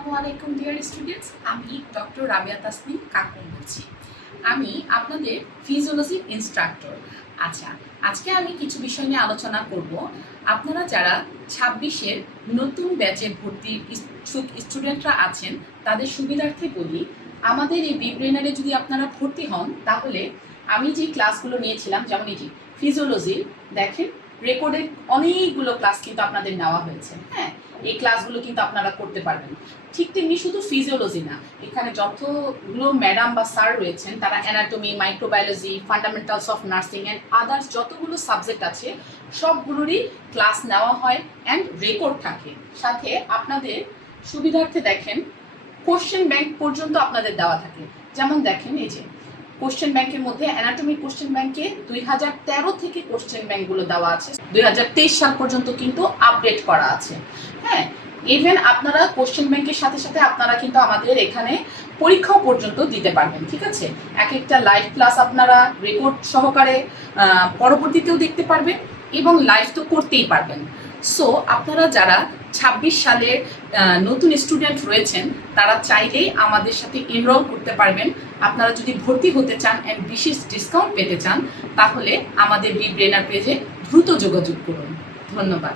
আসসালামু আলাইকুম dear students, আমি ডক্টর রাবিয়া তাসনিম কাকুন বলছি। আমি আপনাদের ফিজিওলজি ইনস্ট্রাক্টর। আচ্ছা, আজকে আমি কিছু বিষয় নিয়ে আলোচনা করব। আপনারা যারা 26-এর নতুন ব্যাচে ভর্তি স্টুডেন্টরা আছেন তাদের সুবিধার্থে বলি, আমাদের এই বিব্রেনারে যদি আপনারা ভর্তি হন তাহলে আমি যে ক্লাসগুলো নিয়েছিলাম, যেমন এই যে ফিজিওলজির দেখেন রেকর্ডেড অনেকগুলো ক্লাস কিন্তু আপনাদের নেওয়া হয়েছে। হ্যাঁ, এই ক্লাসগুলো কিন্তু আপনারা করতে পারবেন। ঠিক তেমনি শুধু ফিজিওলজি না, এখানে যতগুলো ম্যাডাম বা স্যার রয়েছেন তারা anatomy, microbiology, fundamentals of nursing and others যতগুলো সাবজেক্ট আছে সবগুলোরই ক্লাস নেওয়া হয় অ্যান্ড রেকর্ড থাকে। সাথে আপনাদের সুবিধার্থে দেখেন কোশ্চেন ব্যাংক পর্যন্ত আপনাদের দেওয়া থাকে। যেমন দেখেন এই যে কোশ্চেন ব্যাংকের মধ্যে অ্যানাটমি কোশ্চেন ব্যাংকে 2013 থেকে কোশ্চেন ব্যাংকগুলো দেওয়া আছে, 2023 সাল পর্যন্ত কিন্তু আপডেট করা আছে। হ্যাঁ, ইভেন আপনারা কোশ্চেন ব্যাংকের সাথে সাথে আপনারা কিন্তু আমাদের এখানে পরীক্ষাও পর্যন্ত দিতে পারবেন। ঠিক আছে, এক একটা লাইভ ক্লাস আপনারা রেকর্ড সহকারে পরবর্তীতেও দেখতে পারবেন এবং লাইভ তো করতেই পারবেন। সো আপনারা যারা 26 সালের নতুন স্টুডেন্ট রয়েছেন তারা চাইলেই আমাদের সাথে এনরোল করতে পারবেন। আপনারা যদি ভর্তি হতে চান অ্যান্ড বিশেষ ডিসকাউন্ট পেতে চান তাহলে আমাদের বিব্রেনার পেজে দ্রুত যোগাযোগ করুন। ধন্যবাদ।